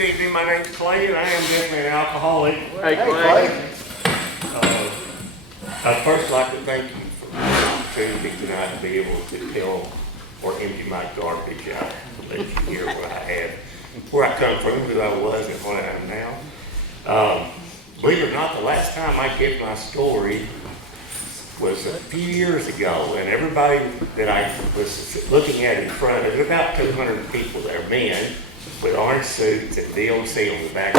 good evening. My name's Clay, and I am definitely an alcoholic. Hey, Clay. I'd first like to thank you for the opportunity tonight to be able to tell or empty my garbage out, to let you hear what I had, where I come from, who I was, and what I am now. Believe it or not, the last time I gave my story was a few years ago, and everybody that I was looking at in front, there was about 200 people there, men, with orange suits and DOC on the back.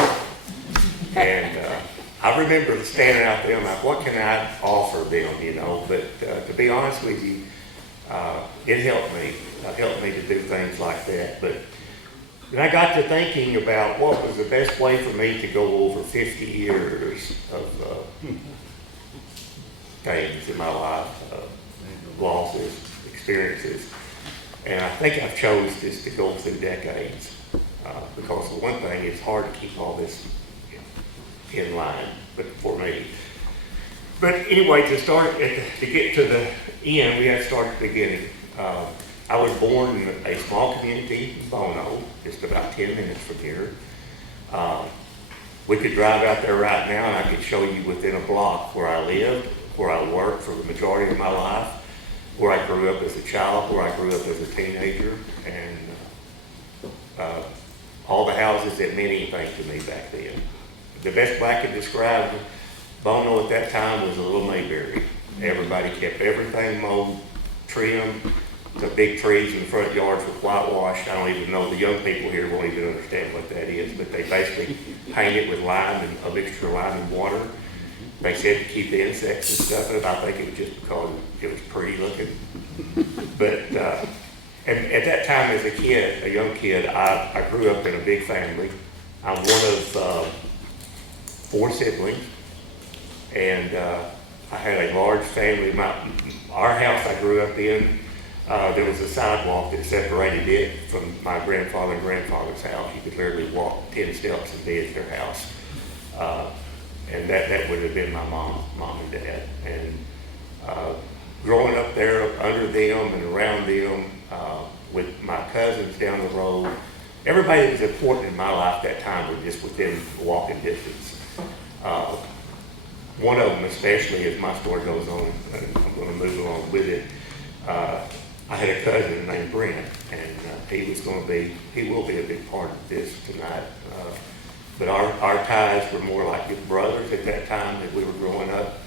And I remember standing out there and like, what can I offer them, you know? But to be honest with you, it helped me. It helped me to do things like that. But then I got to thinking about what was the best way for me to go over 50 years of things in my life, losses, experiences. And I think I've chose this to go through decades. Because for one thing, it's hard to keep all this in line, but for me. But anyway, to get to the end, we have to start at the beginning. I was born in a small community in Bono, just about 10 minutes from here. We could drive out there right now and I could show you within a block where I lived, where I worked for the majority of my life, where I grew up as a child, where I grew up as a teenager, and all the houses that meant anything to me back then. The best way I could describe Bono at that time was a little Mayberry. Everybody kept everything mowed, trimmed, the big trees in the front yards were whitewashed. I don't even know, the young people here won't even understand what that is, but they basically paint it with lime and a mixture of lime and water. They said to keep the insects and stuff, and I think it was just because it was pretty looking. But and at that time as a kid, a young kid, I grew up in a big family. I'm one of 4 siblings, and I had a large family. Our house I grew up in, there was a sidewalk that separated it from my grandfather and grandfather's house. You could literally walk 10 steps and be at their house. And that would have been my mom and dad. And growing up there under them and around them, with my cousins down the road, everybody that was important in my life that time was just within walking distance. One of them especially, as my story goes on, and I'm going to move along with it, I had a cousin named Brent, and he will be a big part of this tonight. But our ties were more like good brothers at that time as we were growing up.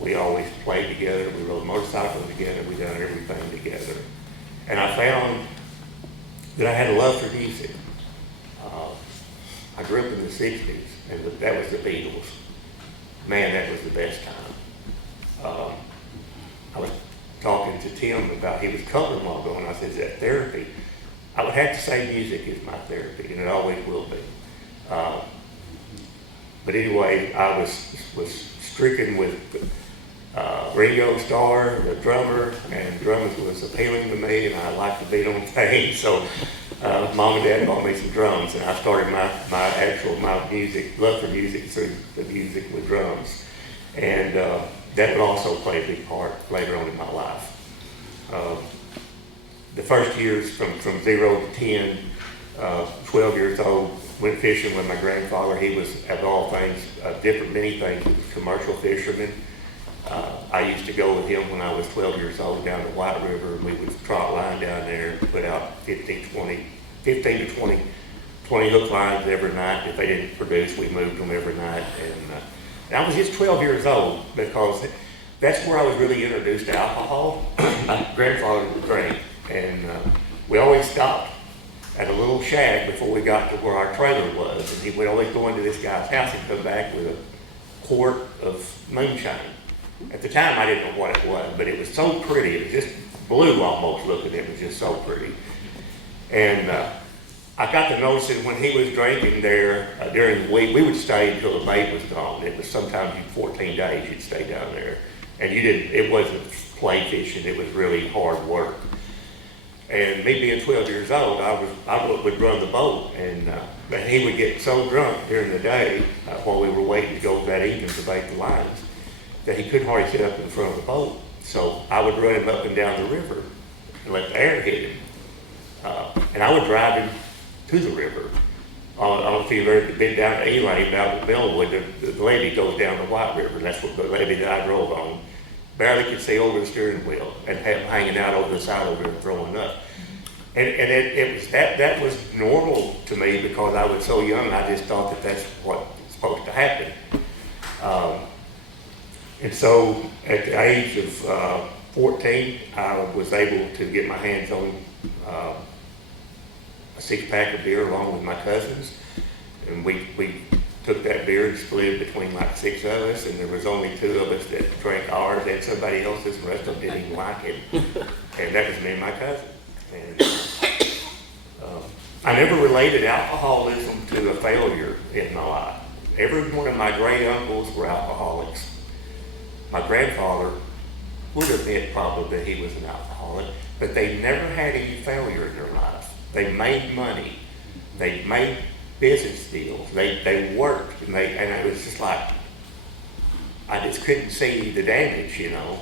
We always played together, we rode motorcycles together, we done everything together. And I found that I had a love for music. I grew up in the 60s, and that was the Beatles. Man, that was the best time. I was talking to Tim about, he was coloring while ago, and I said, is that therapy? I would have to say music is my therapy, and it always will be. But anyway, I was stricken with Ringo Starr, the drummer, and drums was appealing to me, and I liked to beat on things. So Mom and Dad bought me some drums, and I started my music, love for music through the music with drums. And that would also play a big part later on in my life. The first years from 0 to 10, 12 years old, went fishing with my grandfather. He was, of all things, many things, he was a commercial fisherman. I used to go with him when I was 12 years old down the White River, and we would trot line down there and put out 15 to 20 hook lines every night. If they didn't produce, we moved them every night. And I was just 12 years old because that's where I was really introduced to alcohol. My grandfather would drink, and we always stopped at a little shack before we got to where our trailer was. And he would always go into this guy's house and come back with a quart of moonshine. At the time, I didn't know what it was, but it was so pretty. It was just blue almost looking. It was just so pretty. And I got to notice that when he was drinking there during the week, we would stay until the bait was gone. It was sometimes 14 days you'd stay down there. And it wasn't play fishing, it was really hard work. And me being 12 years old, I would run the boat, and he would get so drunk during the day while we were waiting to go that evening to bait the lines that he couldn't hardly sit up in front of the boat. So I would run him up and down the river and let the air hit him. And I would drive him to the river on know if you've ever been down to A-Lane down to Bellwood, the levee goes down the White River. That's what the levee that I drove on. Barely could see over the steering wheel and have him hanging out over the side over there throwing up. And it was that was normal to me because I was so young. I just thought that that's what's supposed to happen. And so at the age of 14, I was able to get my hands on a 6-pack of beer along with my cousins. And we took that beer and split it between like 6 of us, and there was only 2 of us that drank ours and somebody else's, and the rest of them didn't even like it. And that was me and my cousin. And I never related alcoholism to a failure in my life. Every one of my great uncles were alcoholics. My grandfather would admit probably that he was an alcoholic, but they never had any failure in their life. They made money. They made business deals. They worked, and it was just like, I just couldn't see the damage, you know.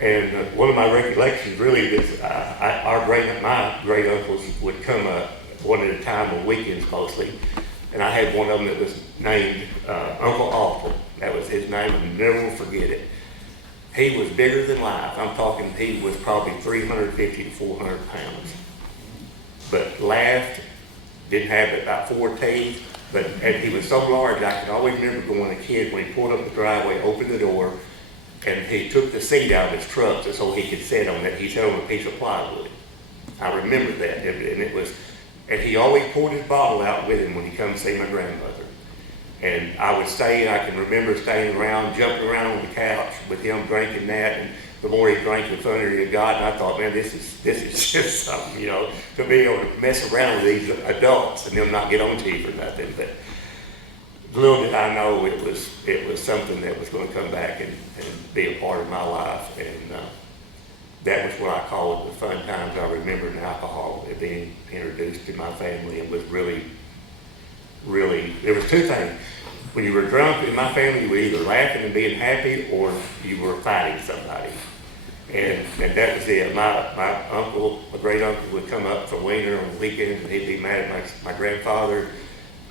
And one of my recollections really is my great uncles would come one at a time on weekends mostly, and I had one of them that was named Uncle Awful. That was his name, and never will forget it. He was bigger than life. I'm talking, he was probably 350 to 400 pounds, but laughed, didn't have about 4 teeth, and he was so large I could always remember going a kid when he pulled up the driveway, opened the door, and he took the seat out of his truck so he could sit on it. He sat on a piece of plywood. I remember that, and he always pulled his bottle out with him when he come to see my grandmother. And I can remember staying around, jumping around on the couch with him drinking that, and the more he drank, the funnier he got, and I thought, man, this is just something, you know, to be able to mess around with these adults and them not get on to you for nothing. But little did I know it was something that was going to come back and be a part of my life, and that was what I called the fun times I remember in alcohol, it being introduced to my family. It was really, there was 2 things. When you were drunk in my family, you were either laughing and being happy, or you were fighting somebody. And that was it. My uncle, my great uncle, would come up from Wiener on the weekends, and he'd be mad at my grandfather,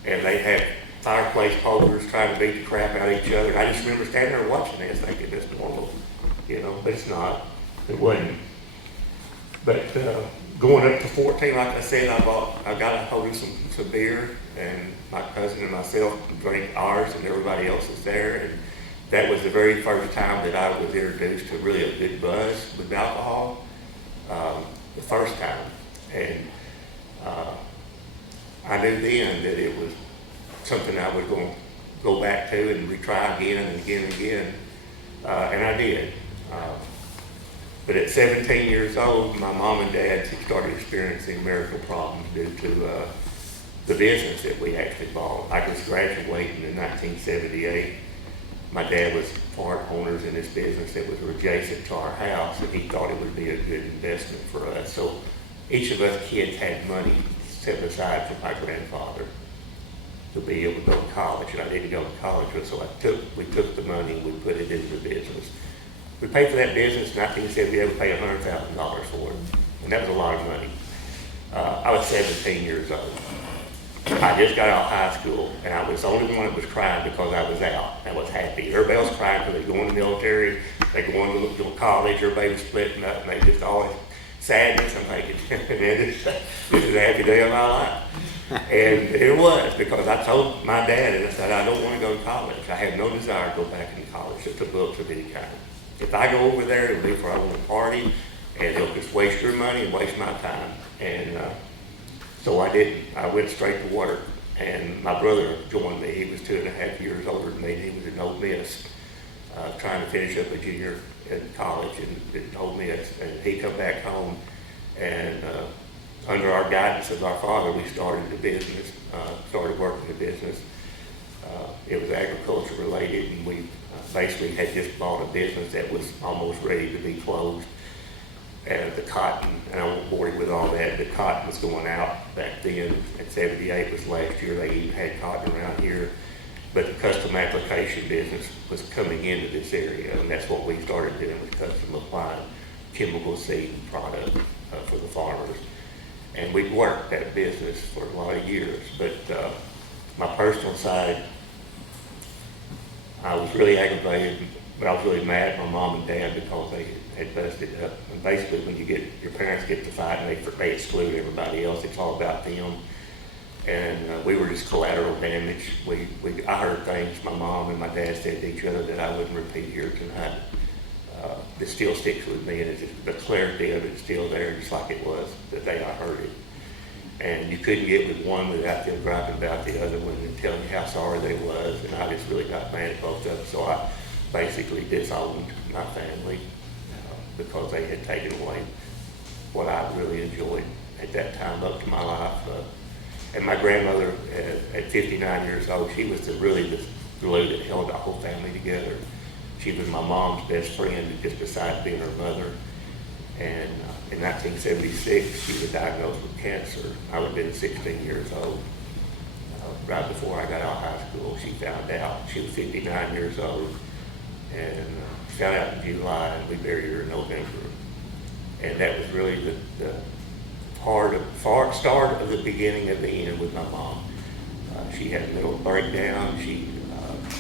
and they'd have fireplace pokers trying to beat the crap out of each other. I just remember standing there watching this thinking it's normal, you know, but it's not. It wasn't. But going up to 14, like I said, I got a hold of some beer, and my cousin and myself drank ours, and everybody else was there. And that was the very first time that I was introduced to really a good buzz with alcohol, the first time. And I knew then that it was something I was going to go back to and retry again and again and again, and I did. But at 17 years old, my mom and dad started experiencing marital problems due to the business that we actually bought. I was graduating in 1978. My dad was part owners in this business that was adjacent to our house, and he thought it would be a good investment for us. So each of us kids had money set aside for my grandfather to be able to go to college, and I didn't go to college, so we took the money and we put it into the business. We paid for that business in 1978. We paid $100,000 for it, and that was a lot of money. I was 17 years old. I just got out of high school, and I was the only one that was crying because I was out. I was happy. Everybody else crying because they going to the military, they going to college, everybody was splitting up, and they just always sadness. I'm thinking, man, this is a happy day of my life. And it was, because I told my dad, and I said, I don't want to go to college. I have no desire to go back into college to books of any kind. If I go over there, it'll be for I want to party, and they'll just waste your money and waste my time. And so I didn't. I went straight to work, and my brother joined me. He was 2.5 years older than me. He was in Ole Miss, trying to finish up a junior in college in Ole Miss. And he come back home, and under our guidance of our father, we started the business, started working the business. It was agriculture related, and we basically had just bought a business that was almost ready to be closed. And the cotton, and I won't bore you with all that, the cotton was going out back then. At 78 was last year, they even had cotton around here. But the custom application business was coming into this area, and that's what we started doing, with custom applying chemical seed and product for the farmers. And we worked that business for a lot of years. But personal side, I was really aggravated, but I was really mad at my mom and dad because they had busted up. And basically, when your parents get to fight and they exclude everybody else, it's all about them. And we were just collateral damage. I heard things my mom and my dad said to each other that I wouldn't repeat here tonight. That still sticks with me, and it's just, the clarity of it's still there, just like it was the day I heard it. And you couldn't get with one without them griping about the other one and telling you how sorry they was. And I just really got mad at both of them. So I basically disowned my family because they had taken away what I really enjoyed at that time up to my life. And my grandmother, at 59 years old, she was really the glue that held the whole family together. She was my mom's best friend, just besides being her mother. And in 1976, she was diagnosed with cancer. I would have been 16 years old. Right before I got out of high school, she found out. She was 59 years old, and found out in July, and we buried her in November. And that was really the start of the beginning of the end with my mom. She had a mental breakdown.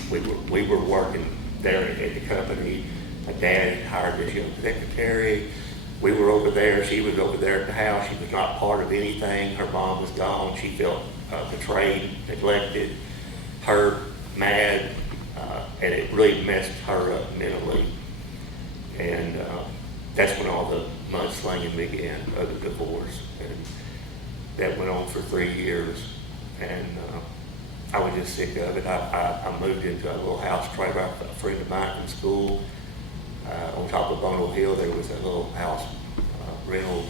We were working there at the company. My dad had hired this young secretary. We were over there. She was over there at the house. She was not part of anything. Her mom was gone. She felt betrayed, neglected, hurt, mad, and it really messed her up mentally. And that's when all the mudslinging began of the divorce. And that went on for 3 years. And I was just sick of it. I moved into a little house trailer. A friend of mine from school, on top of Bono Hill, there was a little house rental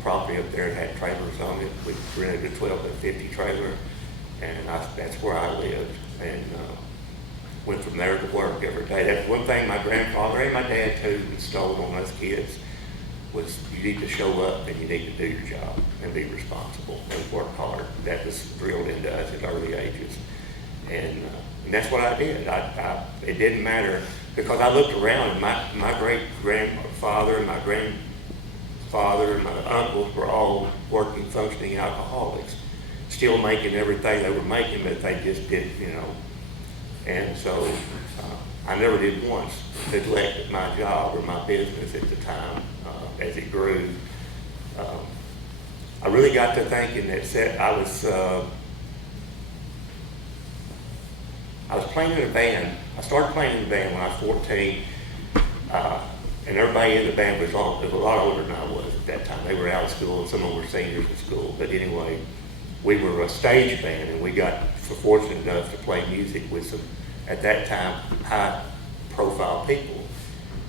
property up there that had trailers on it. We rented a 12 to 50 trailer, and that's where I lived. And went from there to work every day. That's one thing my grandfather and my dad too installed on us kids was you need to show up and you need to do your job and be responsible and work hard. That was drilled into us at early ages. And that's what I did. It didn't matter because I looked around and my great-grandfather and my grandfather and my uncles were all working, functioning alcoholics, still making everything they were making, but they just did, And so I never did once neglect my job or my business at the time as it grew. I really got to thinking that I was playing in a band. I started playing in a band when I was 14, and everybody in the band was a lot older than I was at that time. They were out of school, and some of them were seniors in school. But anyway, we were a stage band, and we got fortunate enough to play music with some, at that time, high-profile people.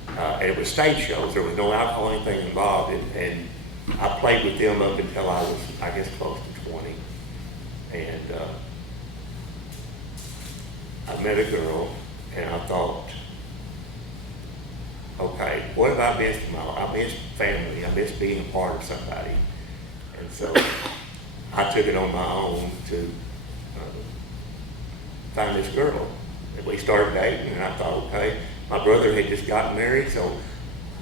And it was stage shows. There was no alcohol or anything involved, and I played with them up until I was, I guess, close to 20. And I met a girl, and I thought, okay, what have I missed in my life? I missed family. I missed being a part of somebody. And so I took it on my own to find this girl. And we started dating, and I thought, okay, my brother had just gotten married, so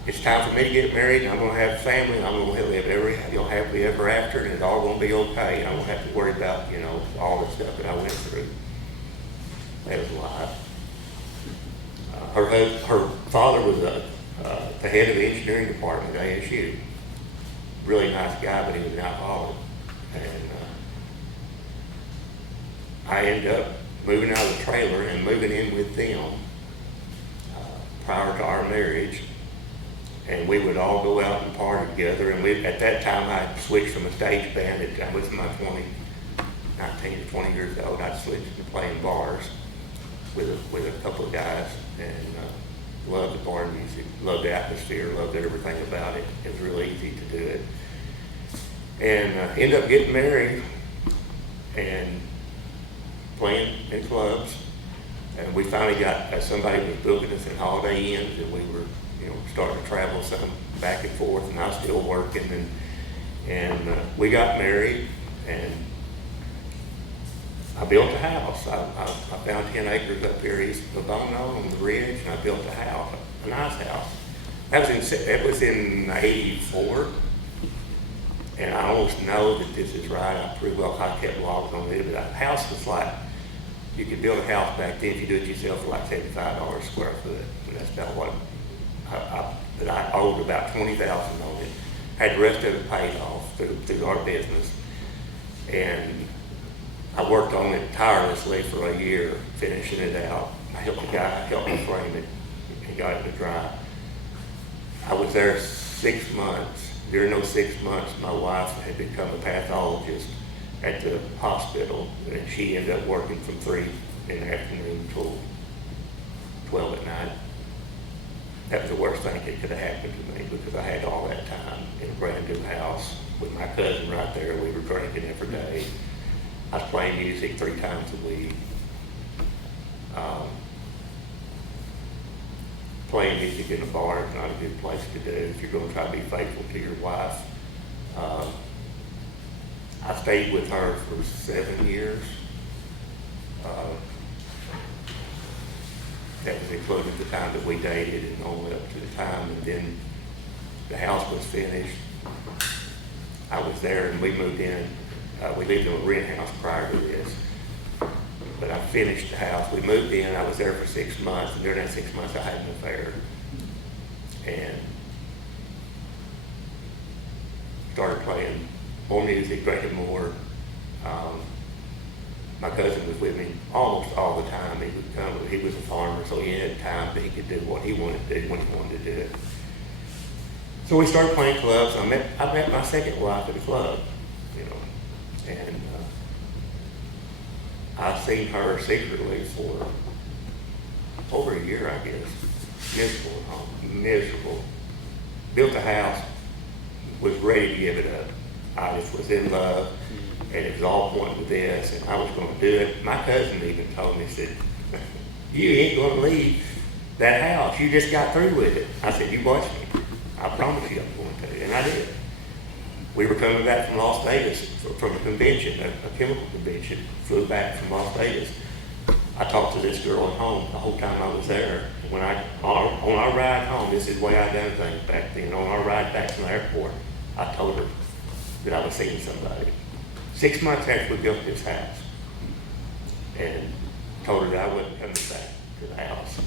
it's time for me to get married, and I'm going to have a family, and I'm going to live happily ever after, and it's all going to be okay, and I won't have to worry about, all the stuff that I went through. That was a lie. Her father was the head of the engineering department at ASU. Really nice guy, but he was an alcoholic. And I ended up moving out of the trailer and moving in with them prior to our marriage. And we would all go out and party together. And at that time, I switched from a stage band. I was in my 19 to 20 years old. I switched to playing bars with a couple of guys, and loved the bar music, loved the atmosphere, loved everything about it. It was really easy to do it. And ended up getting married and playing in clubs. And we finally got somebody was booking us in Holiday Inns, and we were, starting to travel some back and forth, and I was still working, and we got married, and I built a house. I found 10 acres up here east of Bono on the ridge, and I built a house, a nice house. That was in 84, and I almost know that this is right. I pretty well I kept logs on it, but the house was like you could build a house back then if you do it yourself for like $75 a square foot. And that's about what that I owed about $20,000 on it. Had the rest of it paid off through our business. And I worked on it tirelessly for a year, finishing it out. I helped the guy help me frame it and got it to dry. I was there 6 months. During those 6 months, my wife had become a pathologist at the hospital, and she ended up working from 3 in the afternoon till 12 at night. That was the worst thing that could have happened to me, because I had all that time in a brand new house with my cousin right there. We were drinking every day. I was playing music 3 times a week. Playing music in a bar is not a good place to do if you're going to try to be faithful to your wife. I stayed with her for 7 years. That was including the time that we dated and all up to the time, and then the house was finished. I was there and we moved in. We lived in a rent house prior to this. But I finished the house. We moved in. I was there for 6 months, and during that 6 months, I had an affair, and started playing more music, drinking more. My cousin was with me almost all the time. He was a farmer, so he had time that he could do what he wanted to do when he wanted to do it. So we started playing clubs. I met my second wife at a club, and I seen her secretly for over a year, I guess. Miserable. Built a house, was ready to give it up. I just was in love, and it was all pointing to this, and I was going to do it. My cousin even told me, said, "You ain't going to leave that house. You just got through with it." I said, "You watch me. I promise you I'm going to." And I did. We were coming back from Las Vegas from a convention, a chemical convention. Flew back from Las Vegas. I talked to this girl at home the whole time I was there. And when on our ride home, this is the way I done things back then. On our ride back from the airport, I told her that I was seeing somebody. 6 months after we built this house, and told her that I wasn't coming back to the house.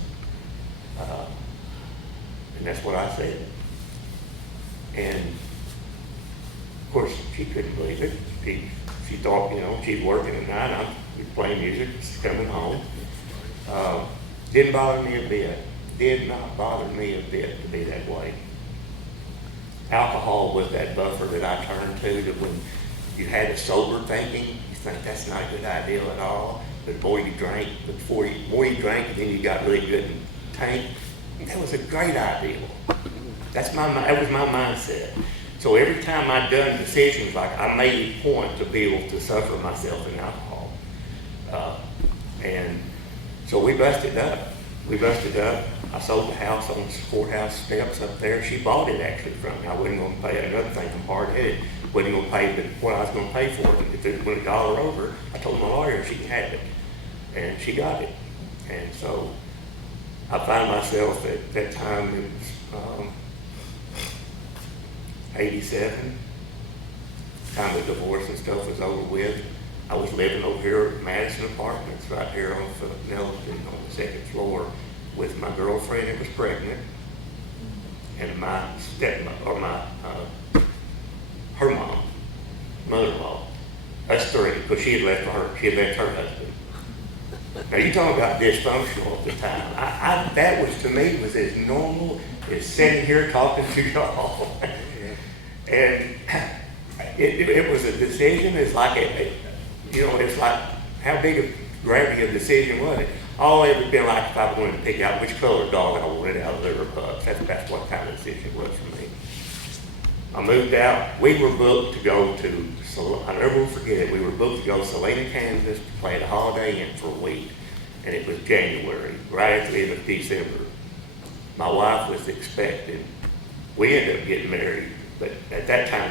And that's what I said. And of course, she couldn't believe it. She thought, she's working at night, I'm playing music, coming home. Didn't bother me a bit. Did not bother me a bit to be that way. Alcohol was that buffer that I turned to, that when you had a sober thinking, you think that's not a good idea at all. But the more you drank, more you drank, and then you got really good and tank, that was a great idea. That was my mindset. So every time I'd done decisions, like I made a point to be able to suffer myself in alcohol. And so we busted up. I sold the house on the courthouse steps up there. She bought it actually from me. I wasn't going to pay another thing. I'm hard-headed. Wasn't going to pay what I was going to pay for it. If it went $1 over, I told my lawyer she had it. And she got it. And so I found myself at that time, it was 87. Time the divorce and stuff was over with. I was living over here at Madison Apartments, right here off of Nelson on the 2nd floor, with my girlfriend that was pregnant, and my her mom, mother-in-law. Us 3, because she had left her husband. Now you talking about dysfunctional at the time. That was, to me, was as normal as sitting here talking to y'all. And it was a decision. It's like it's like, how big a gravity of decision was it? All it would have been like if I wanted to pick out which color dog I wanted out of liver pups. That's what kind of decision it was for me. I moved out. We were booked to go to, I never will forget it, we were booked to go to Salina, Kansas to play at a Holiday Inn for a week. And it was January, right at the end of December. My wife was expected. We ended up getting married, but at that time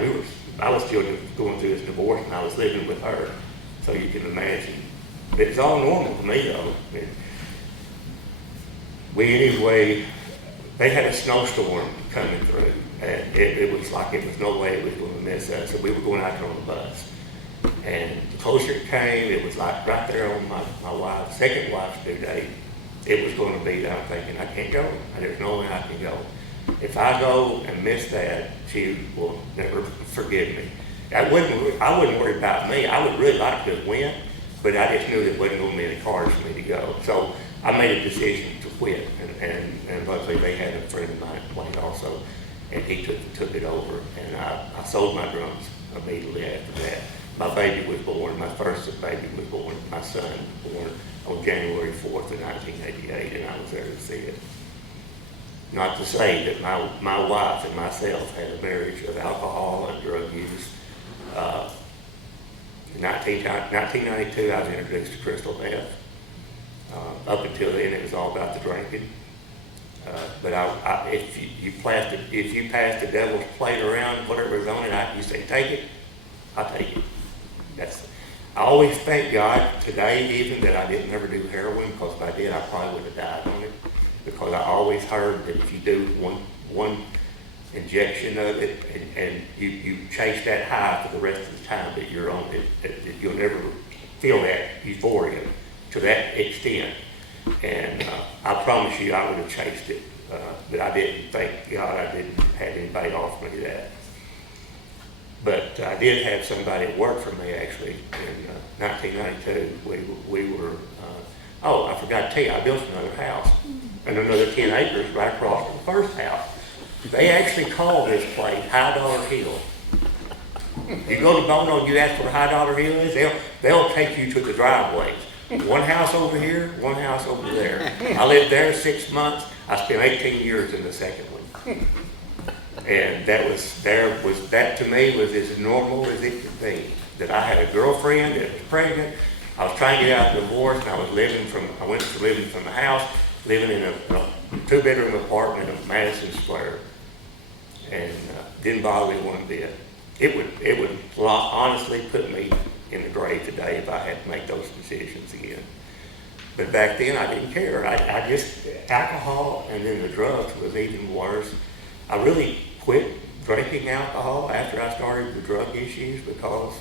I was still going through this divorce, and I was living with her. So you can imagine. It was all normal to me though. They had a snowstorm coming through, and it was like it was no way it was going to miss us. So we were going out there on the bus. And the closer it came, it was like right there on my wife's second wife's due date, it was going to be that I'm thinking, I can't go. There's no way I can go. If I go and miss that, she will never forgive me. I wouldn't worry about me. I would really like to have went, but I just knew there wasn't going to be any cars for me to go. So I made a decision to quit, and luckily they had a friend of mine playing also, and he took it over, and I sold my drums immediately after that. My baby was born, my first baby was born, my son was born on January 4th of 1988, and I was there to see it. Not to say that my wife and myself had a marriage of alcohol and drug use. In 1992, I was introduced to crystal meth. Up until then, it was all about the drinking. But if you pass the devil's plate around, whatever is on it, you say, take it, I'll take it. I always thank God today even that I didn't ever do heroin, because if I did, I probably would have died on it. Because I always heard that if you do one injection of it and you chase that high for the rest of the time that you're on it, that you'll never feel that euphoria to that extent. And I promise you I would have chased it, but I didn't. Thank God I didn't have anybody offer me that. But I did have somebody at work for me actually in 1992. We were, I forgot to tell you, I built another house and another 10 acres right across from the first house. They actually call this place High Dollar Hill. You go to Bono, you ask where High Dollar Hill is, they'll take you to the driveways. One house over here, one house over there. I lived there 6 months. I spent 18 years in the second one. And that to me was as normal as it could be. That I had a girlfriend that was pregnant. I was trying to get out of divorce, and I went from living from the house, living in a 2-bedroom apartment in Madison Square, and didn't bother me one bit. It would honestly put me in the grave today if I had to make those decisions again. But back then I didn't care. I just, alcohol and then the drugs was even worse. I really quit drinking alcohol after I started the drug issues because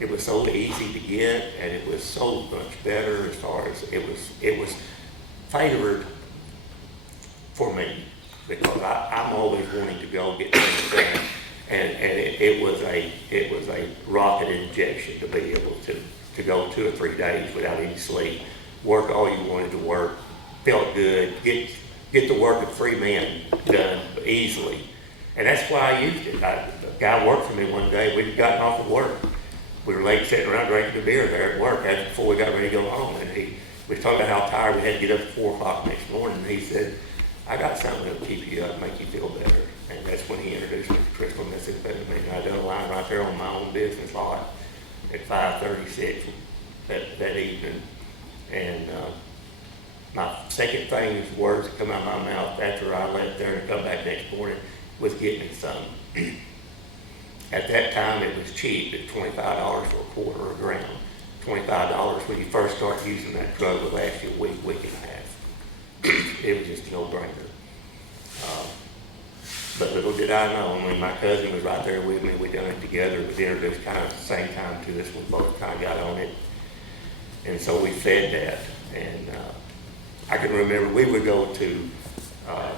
it was so easy to get, and it was so much better as far as it was favored for me, because I'm always wanting to go get things done, and it was a rocket injection to be able to go 2 or 3 days without any sleep, work all you wanted to work, felt good, get the work of 3 men done easily, and that's why I used it. A guy worked for me one day. We'd gotten off of work. We were late sitting around drinking a beer there at work before we got ready to go home, and we was talking about how tired we had to get up at 4 o'clock next morning, and he said, I got something that'll keep you up, make you feel better. And that's when he introduced me to crystal methamphetamine. I done a line right there on my own business lot at 5:36 that evening. And my second words that come out of my mouth after I left there and come back next morning was get me some. At that time it was cheap at $25 for a quarter of a gram. $25 when you first start using that drug will last you a week and a half. It was just a no-brainer. But little did I know, when my cousin was right there with me, we done it together, we introduced kind of at the same time to us, we both kind of got on it. And so we fed that. And I can remember we would go to,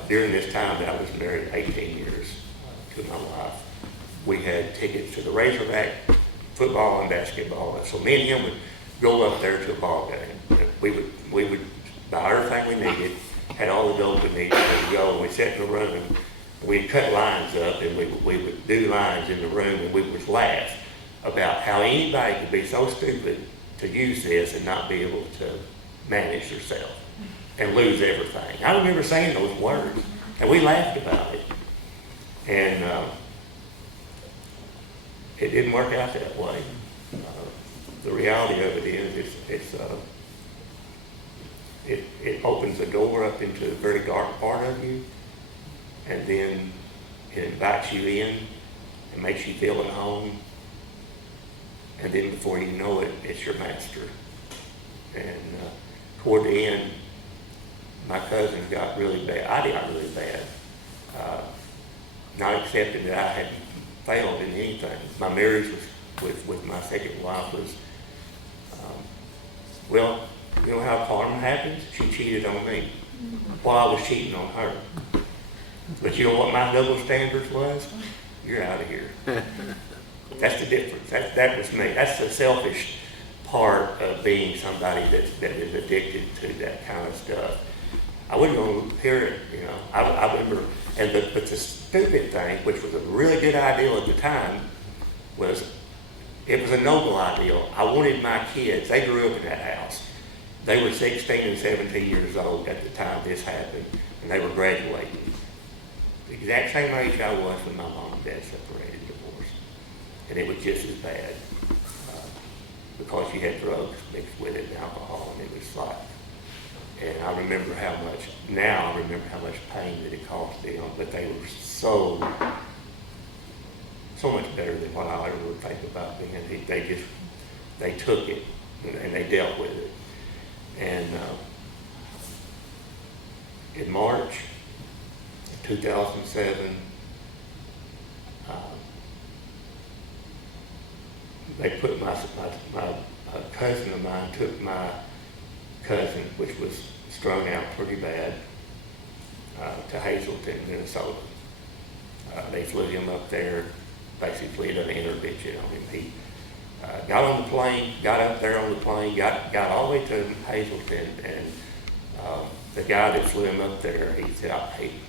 during this time that I was married 18 years to my wife, we had tickets to the Razorback football and basketball. And so me and him would go up there to a ball game. We would buy everything we needed, had all the dope we needed to go, and we sat in the room. We'd cut lines up, and we would do lines in the room, and we would laugh about how anybody could be so stupid to use this and not be able to manage yourself and lose everything. I remember saying those words, and we laughed about it. And it didn't work out that way. The reality of it is, it opens the door up into a very dark part of you, and then it invites you in and makes you feel at home, and then before you know it, it's your master. And toward the end, my cousin got really bad. I got really bad. Not accepting that I had failed in anything. My marriage with my second wife was, You know how karma happens? She cheated on me while I was cheating on her. But you know what my double standards was? You're out of here. That's the difference. That was me. That's the selfish part of being somebody that is addicted to that kind of stuff. I wouldn't go hear it, you know. I remember, but the stupid thing, which was a really good ideal at the time, was it was a noble ideal. I wanted my kids, they grew up in that house. They were 16 and 17 years old at the time this happened, and they were graduating. The exact same age I was when my mom and dad separated, divorced. And it was just as bad because you had drugs mixed with it and alcohol, and it was like, and I remember how much pain that it caused them, but they were so much better than what I ever would think about being. They took it and they dealt with it. And in March 2007, they put my cousin of mine took my cousin, which was strung out pretty bad, to Hazleton, Minnesota. They flew him up there, basically done an intervention on him. He got on the plane, got up there on the plane, got all the way to Hazleton, and the guy that flew him up there, he said,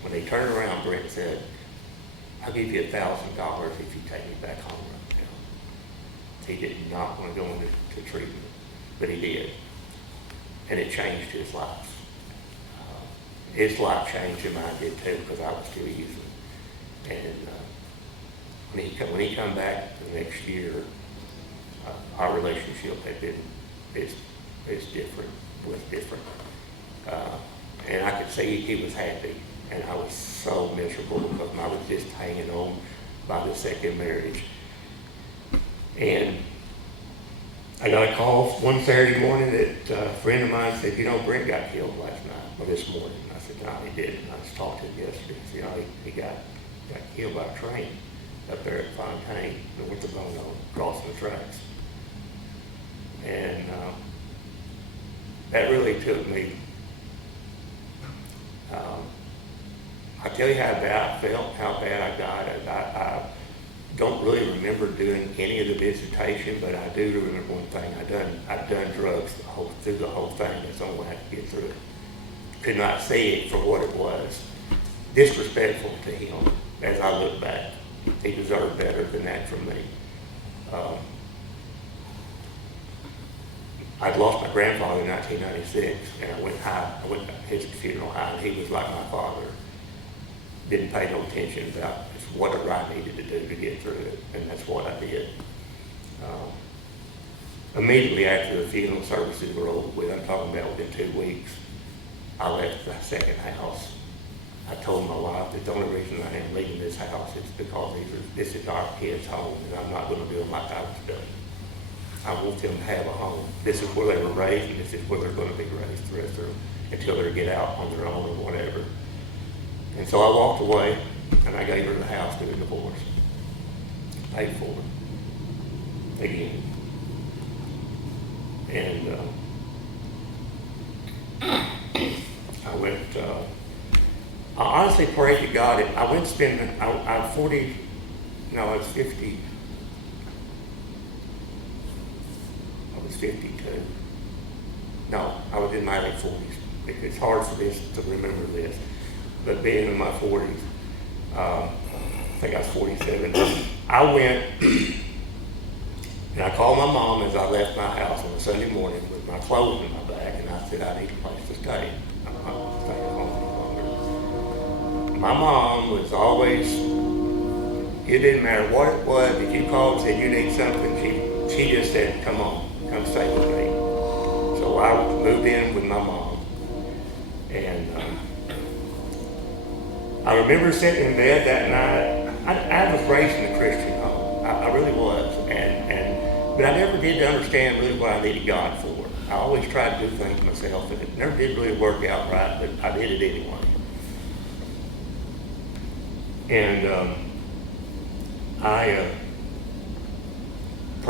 when he turned around, Brent said, "I'll give you $1,000 if you take me back home right now." He did not want to go into treatment, but he did. And it changed his life. His life changed and mine did too, because I was still using. And when he come back the next year, our relationship had been different. And I could see he was happy, and I was so miserable because I was just hanging on by the second marriage. And I got a call one Saturday morning that a friend of mine said, "You know, Brent got killed last night, or this morning." And I said, "No, he didn't. I just talked to him yesterday." He said, he got killed by a train up there at Fontaine, north of Bono, crossing the tracks. And that really took me. I tell you how bad I felt, how bad I got. I don't really remember doing any of the visitation, but I do remember one thing. I'd done drugs through the whole thing. That's the only way I could get through it. Could not see it for what it was. Disrespectful to him as I look back. He deserved better than that from me. I'd lost my grandfather in 1996, and I went to his funeral high, and he was like my father. Didn't pay no attention about whatever I needed to do to get through it, and that's what I did. Immediately after the funeral services were over with, I'm talking about within 2 weeks, I left the second house. I told my wife that the only reason I am leaving this house is because this is our kids' home, and I'm not going to do them like I was doing. I want them to have a home. This is where they were raised, and this is where they're going to be raised the rest of them until they get out on their own or whatever. And so I walked away, and I gave her the house to the divorce. Paid for it. Again. And I went, I honestly prayed to God. I went spending, I'm 40, no, I was 50. I was 52. No, I was in my late 40s. It's hard for this to remember this. But being in my 40s, I think I was 47. I went and I called my mom as I left my house on a Sunday morning with my clothes in my bag, and I said, "I need a place to stay. I'm not going to stay at home any longer." My mom was always, it didn't matter what it was, if you called and said you need something, she just said, "Come on, come stay with me." So I moved in with my mom, and I remember sitting in bed that night. I was raised in a Christian home. I really was, but I never did understand really what I needed God for. I always tried to do things myself, and it never did really work out right, but I did it anyway. And I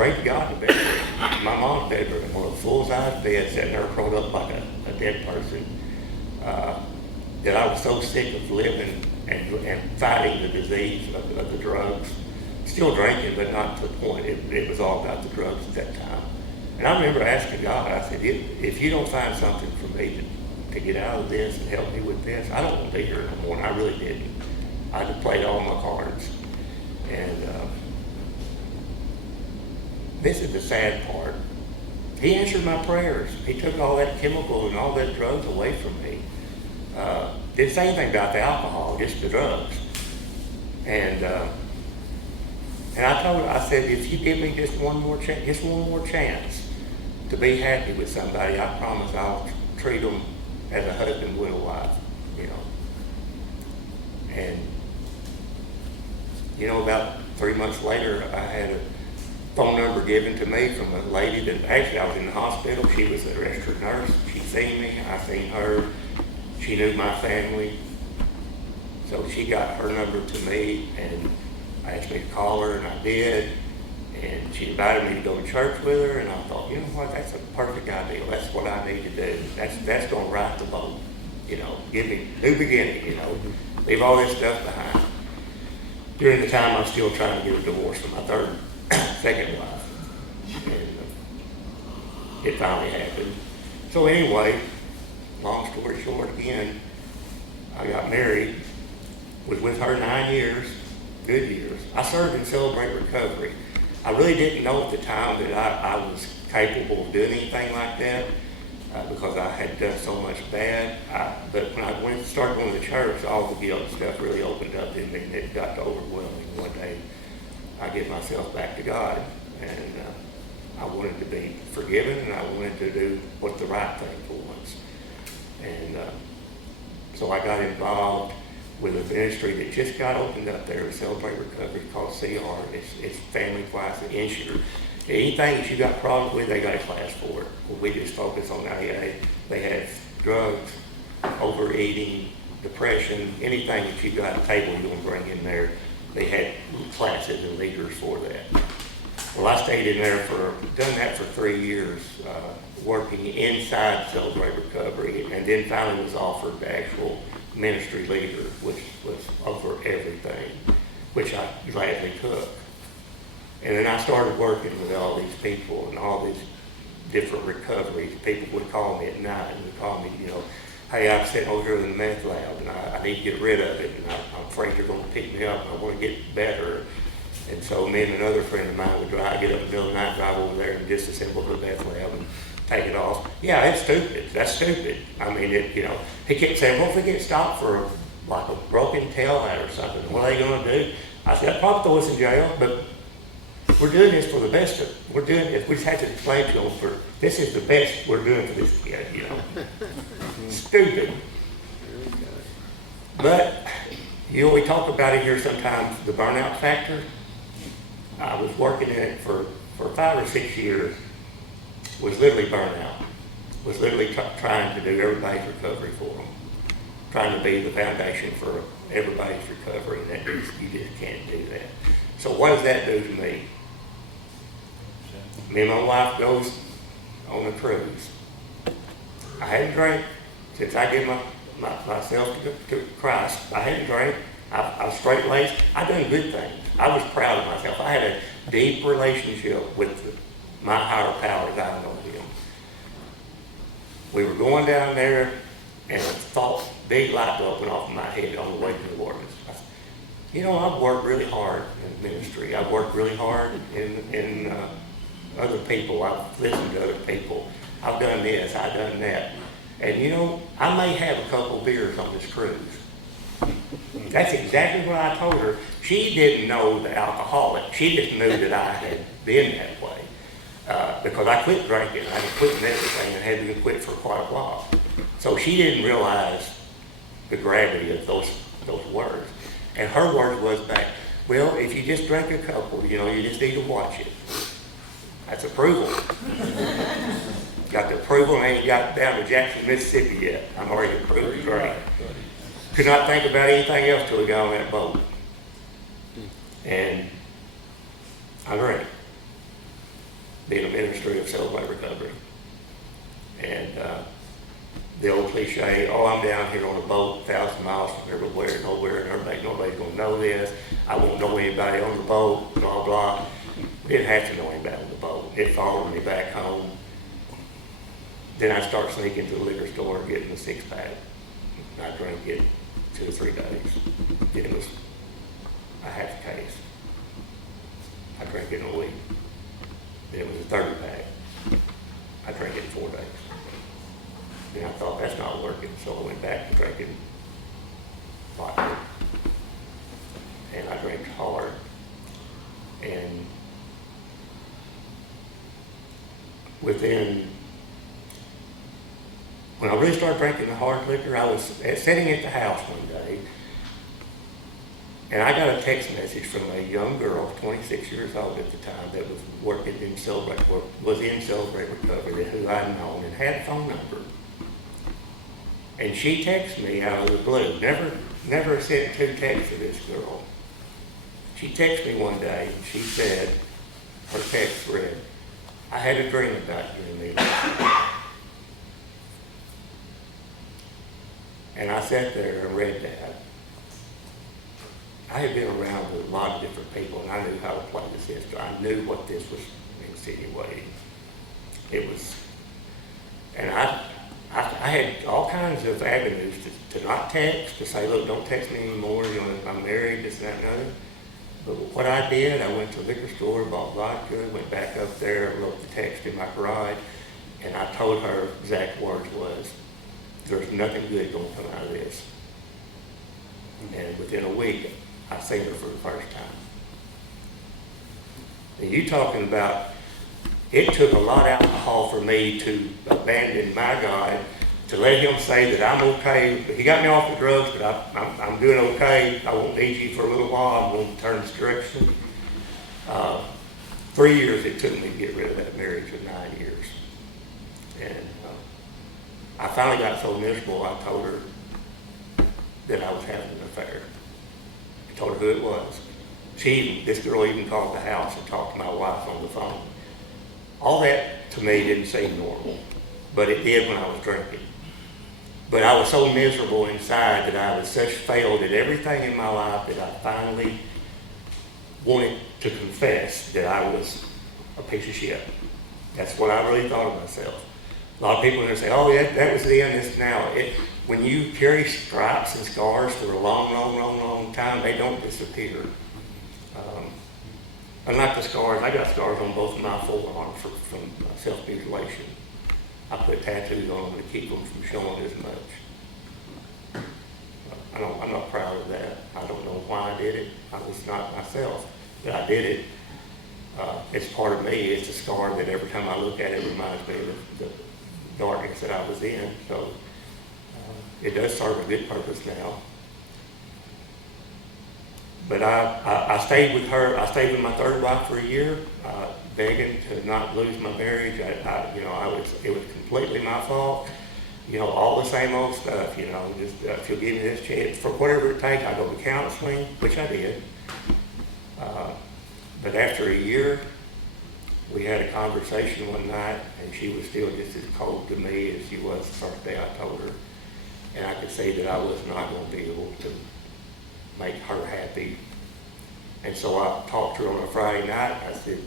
prayed to God in the bedroom. My mom's bedroom, on a full-size bed, sitting there curled up like a dead person. That I was so sick of living and fighting the disease of the drugs. Still drinking, but not to the point. It was all about the drugs at that time. And I remember asking God, I said, if you don't find something for me to get out of this and help me with this, I don't want to be here no more. And I really didn't. I just played all my cards. And this is the sad part. He answered my prayers. He took all that chemical and all that drugs away from me. Didn't say anything about the alcohol, just the drugs. And I told her, I said, if you give me just one more chance to be happy with somebody, I promise I'll treat them as a husband would a wife, you know. And, you know, about 3 months later, I had a phone number given to me from a lady that actually I was in the hospital. She was a registered nurse. She seen me, I seen her. She knew my family. So she got her number to me and asked me to call her, and I did. And she invited me to go to church with her, and I thought, you know what, that's a perfect idea. That's what I need to do. That's going to right the boat. You know, give me a new beginning, you know. Leave all this stuff behind. During the time, I was still trying to get a divorce from my second wife. And it finally happened. So anyway, long story short, again, I got married, was with her 9 years, good years. I served in Celebrate Recovery. I really didn't know at the time that I was capable of doing anything like that because I had done so much bad. But when I started going to church, all the guilt stuff really opened up in me, and it got overwhelming. One day, I gave myself back to God, and I wanted to be forgiven, and I wanted to do what the right thing for once. And so I got involved with a ministry that just got opened up there to Celebrate Recovery called CR. It's family class and insured. Anything that you got problems with, they got a class for it. We just focus on AA. They have drugs, overeating, depression, anything that you got at the table you want to bring in there. They had classes and leaders for that. Well, I stayed in there done that for 3 years, working inside Celebrate Recovery, and then finally was offered the actual ministry leader, which was over everything, which I gladly took. And then I started working with all these people and all these different recoveries. People would call me at night and would call me, you know, hey, I'm sitting over here in the meth lab and I need to get rid of it, and I'm afraid you're going to pick me up and I want to get better. And so me and another friend of mine would get up in the middle of the night, drive over there and disassemble the meth lab and take it off. Yeah, it's stupid. That's stupid. I mean, you know, he kept saying, what if we get stopped for like a broken tail light or something? What are they going to do? I said, I'd probably throw us in jail, but we're doing this for the best of it. We're doing it. We just have to explain to them this is the best we're doing for this kid, you know. Stupid. But, you know, we talk about it here sometimes, the burnout factor. I was working in it for 5 or 6 years. Was literally burnout, was literally trying to do everybody's recovery for them, trying to be the foundation for everybody's recovery, and that you just can't do that. So what does that do to me? Me and my wife goes on a cruise. I hadn't drank since I gave myself to Christ. I hadn't drank. I was straight-laced. I done good things. I was proud of myself. I had a deep relationship with my higher powers. I know him. We were going down there, and a big light bulb went off in my head on the way to New Orleans. I said, you know, I've worked really hard in ministry. I've worked really hard in other people. I've listened to other people. I've done this. I've done that. And, you know, I may have a couple beers on this cruise. That's exactly what I told her. She didn't know the alcoholic. She just knew that I had been that way. Because I quit drinking, I had quit everything, and had been quit for quite a while. So she didn't realize the gravity of those words. And her word was back, well, if you just drink a couple, you know, you just need to watch it. That's approval. Got the approval, and I ain't got down to Jackson, Mississippi yet. I'm already approved to drink. Could not think about anything else till we got on that boat. And I drank. being a ministry of celebrate recovery. And the old cliche, oh, I'm down here on a boat 1,000 miles from everywhere, nowhere, and nobody's going to know this. I won't know anybody on the boat, blah, blah. Didn't have to know anybody on the boat. It followed me back home. Then I start sneaking to the liquor store, getting a 6-pack. I drank it 2 or 3 days. Then it was a half a case. I drank it in a week. Then it was a 30-pack. I drank it in 4 days. And I thought, that's not working, so I went back to drinking vodka. And I drank hard. And when I really started drinking the hard liquor, I was sitting at the house one day, and I got a text message from a young girl, 26 years old at the time, that was in Celebrate Recovery, who I'd known and had a phone number. And she texted me out of the blue. Never sent 2 texts to this girl. She texted me one day, and she said, her text read, I had a dream about you and me last night. And I sat there and read that. I had been around a lot of different people, and I knew how to play this instrument. I knew what this was insinuating. It was, and I had all kinds of avenues to not text, to say, look, don't text me anymore, I'm married, this, that, and other. But what I did, I went to the liquor store, bought vodka, went back up there, wrote the text in my garage, and I told her exact words was, there's nothing good going to come out of this. And within a week, I seen her for the first time. And you talking about, it took a lot of alcohol for me to abandon my God, to let him say that I'm okay. He got me off the drugs, but I'm doing okay. I won't need you for a little while. I'm going to turn this direction. 3 years it took me to get rid of that marriage of 9 years. And I finally got so miserable, I told her that I was having an affair. I told her who it was. This girl even called the house and talked to my wife on the phone. All that to me didn't seem normal, but it did when I was drinking. But I was so miserable inside that I was such failed at everything in my life that I finally wanted to confess that I was a piece of shit. That's what I really thought of myself. A lot of people are going to say, oh, yeah, that was then, this now. When you carry stripes and scars for a long time, they don't disappear. Unlike the scars, I got scars on both of my forearms from self-mutilation. I put tattoos on them to keep them from showing as much. I'm not proud of that. I don't know why I did it. I was not myself, but I did it. It's part of me. It's a scar that every time I look at it reminds me of the darkness that I was in. So it does serve a good purpose now. But I stayed with her. I stayed with my third wife for a year, begging to not lose my marriage. It was completely my fault. All the same old stuff. Just if you'll give me this chance for whatever it takes, I go to counseling, which I did. But after a year, we had a conversation one night, and she was still just as cold to me as she was the first day I told her. And I could see that I was not going to be able to make her happy. And so I talked to her on a Friday night. I said,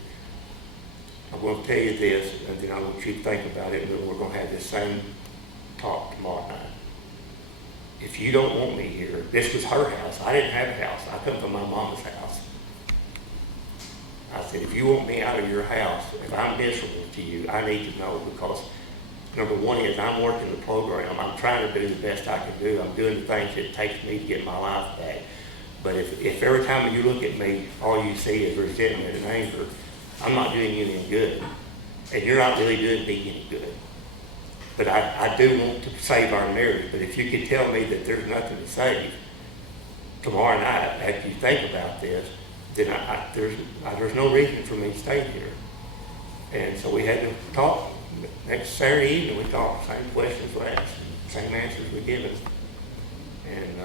I'm going to tell you this, and then I want you to think about it, and then we're going to have this same talk tomorrow night. If you don't want me here, this was her house. I didn't have a house. I come from my mama's house. I said, if you want me out of your house, if I'm miserable to you, I need to know, because number one is I'm working the program. I'm trying to do the best I can do. I'm doing the things that it takes me to get my life back. But if every time you look at me, all you see is resentment and anger, I'm not doing you any good. And you're not really doing me any good. But I do want to save our marriage. But if you could tell me that there's nothing to save tomorrow night after you think about this, then there's no reason for me to stay here. And so we had to talk. Next Saturday evening we talked. Same questions were asked, same answers were given. And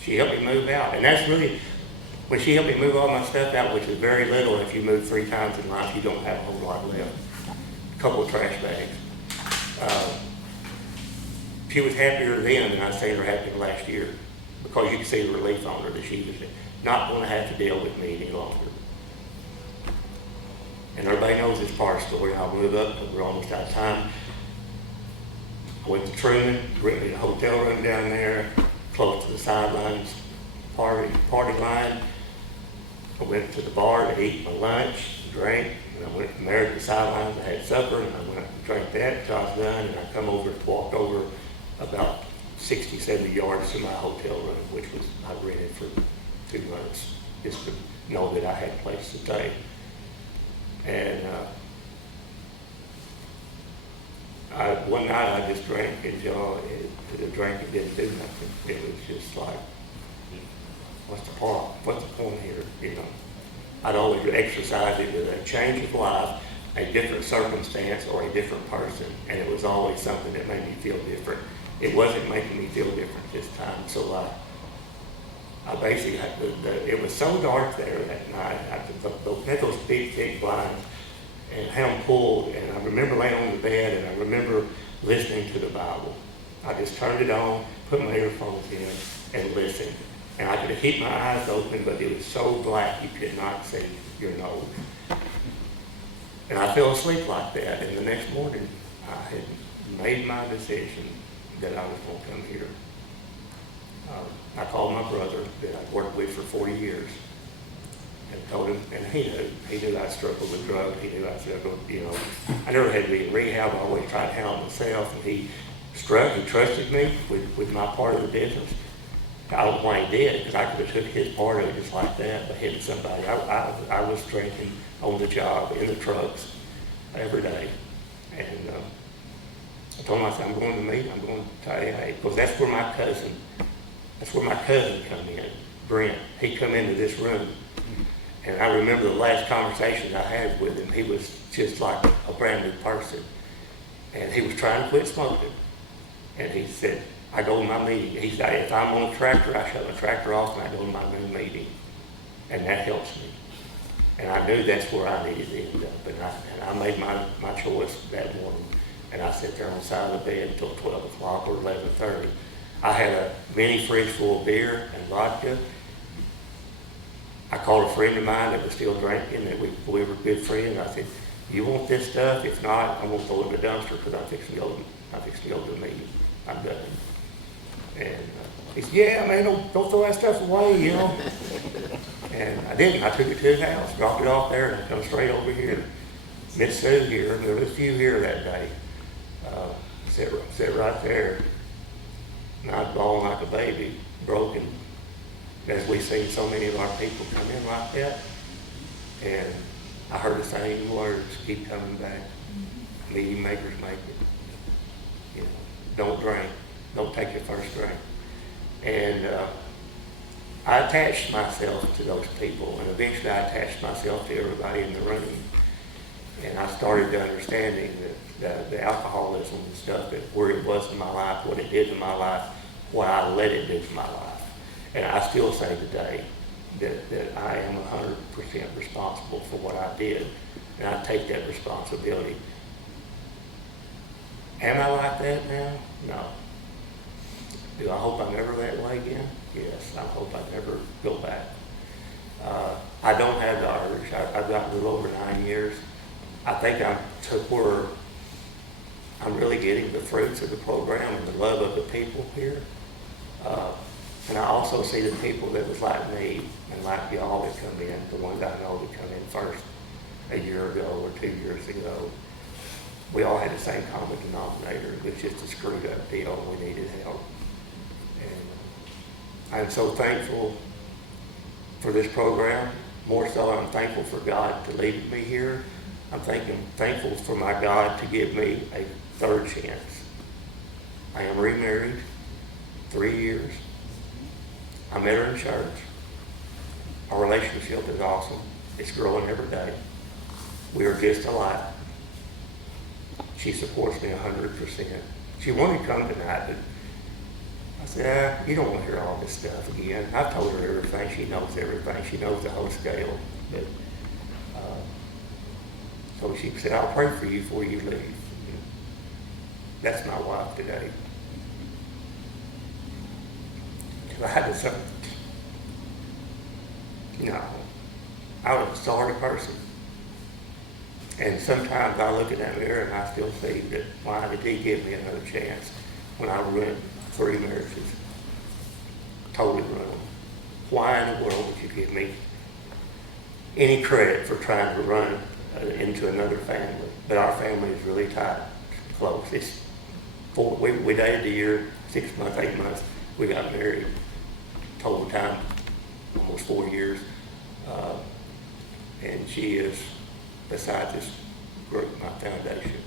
she helped me move out. And that's really, when she helped me move all my stuff out, which is very little, if you move 3 times in life, you don't have a whole lot left. A couple of trash bags. She was happier then than I've seen her happy last year, because you could see the relief on her that she was not going to have to deal with me any longer. And everybody knows this part of the story. I'll move up because we're almost out of time. I went to Truman, rented a hotel room down there, close to the sidelines, party line. I went to the bar to eat my lunch, drank, and I went from there to the sidelines. I had supper, and I went and drank that until I was done, and I come over, walked over about 60, 70 yards to my hotel room, which was I rented for 2 months, just to know that I had a place to stay. And one night I just drank until the drinking didn't do nothing. It was just like, what's the point? What's the point here? You know, I'd always exercise it with a change of life, a different circumstance, or a different person, and it was always something that made me feel different. It wasn't making me feel different this time, so I basically had it was so dark there that night. I had those big, thick blinds and had them pulled, and I remember laying on the bed, and I remember listening to the Bible. I just turned it on, put my earphones in, and listened. And I could keep my eyes open, but it was so black you could not see your nose. And I fell asleep like that, and the next morning I had made my decision that I was going to come here. I called my brother that I'd worked with for 40 years and told him, and he knew I struggled with drugs, he knew I struggled, you know. I never had to be in rehab, I always tried to handle myself, and he trusted me with my part of the business. I don't know why he did, because I could have took his part of it just like that, but hitting somebody. I was drinking on the job, in the trucks, every day. And I told him, I said, I'm going to meet, I'm going to AA, because that's where my cousin come in, Brent. He come into this room. And I remember the last conversation I had with him, he was just like a brand new person. And he was trying to quit smoking. And he said, I go to my meeting. He said, if I'm on a tractor, I shut my tractor off and I go to my new meeting. And that helps me. And I knew that's where I needed to end up. And I made my choice that morning. And I sat there on the side of the bed until 12 o'clock or 11:30. I had a mini fridge full of beer and vodka. I called a friend of mine that was still drinking, that we were good friends. I said, you want this stuff? If not, I'm going to throw it in the dumpster because I'm fixing to go to the meeting. I'm done. And he said, yeah, man, don't throw that stuff away, you know. And I didn't. I took it to his house, dropped it off there, and I come straight over here. Miss Sue here, and there was a few here that day. Sit right there. And I was bawling like a baby, broken, as we've seen so many of our people come in like that. And I heard the same words, keep coming back. Meeting makers make it. You know, don't drink. Don't take your first drink. And I attached myself to those people, and eventually I attached myself to everybody in the room. And I started to understanding that the alcoholism and stuff, that where it was in my life, what it did in my life, what I let it do to my life. And I still say today that I am 100% responsible for what I did, and I take that responsibility. Am I like that now? No. Do I hope I never that way again? Yes, I hope I never go back. I don't have the urge. I've got a little over 9 years. I think I'm to where I'm really getting the fruits of the program and the love of the people here. And I also see the people that was like me and like y'all that come in, the ones I know that come in first a year ago or 2 years ago. We all had the same common denominator. It was just a screwed up deal and we needed help. And I'm so thankful for this program. More so, I'm thankful for God to lead me here. I'm thankful for my God to give me a third chance. I am remarried, 3 years. I met her in church. Our relationship is awesome. It's growing every day. We are just alike. She supports me 100%. She wanted to come tonight, but I said, you don't want to hear all this stuff again. I've told her everything. She knows everything. She knows the whole scale. But, so she said, I'll pray for you before you leave. And that's my wife today. Because I just, I was a sorry person. And sometimes I look in that mirror and I still see that why did he give me another chance when I ruined 3 marriages? Totally ruined. Why in the world would you give me any credit for trying to run into another family? But our family is really tight, close. It's we dated a year, 6 months, 8 months. We got married. Total time, almost 4 years. And she is, besides this group, my foundation.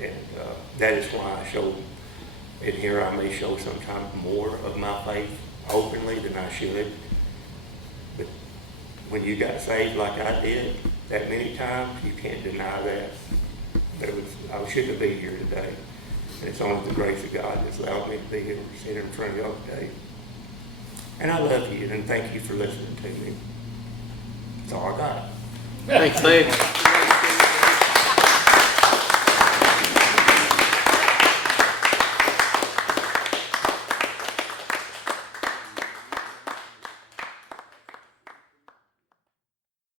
And that is why I show, and here I may show sometimes more of my faith openly than I should. But when you got saved like I did that many times, you can't deny that. I shouldn't be here today. And it's only the grace of God that's allowed me to be here, sitting in front of y'all today. And I love you, and thank you for listening to me. That's all I got. Thanks, Dave.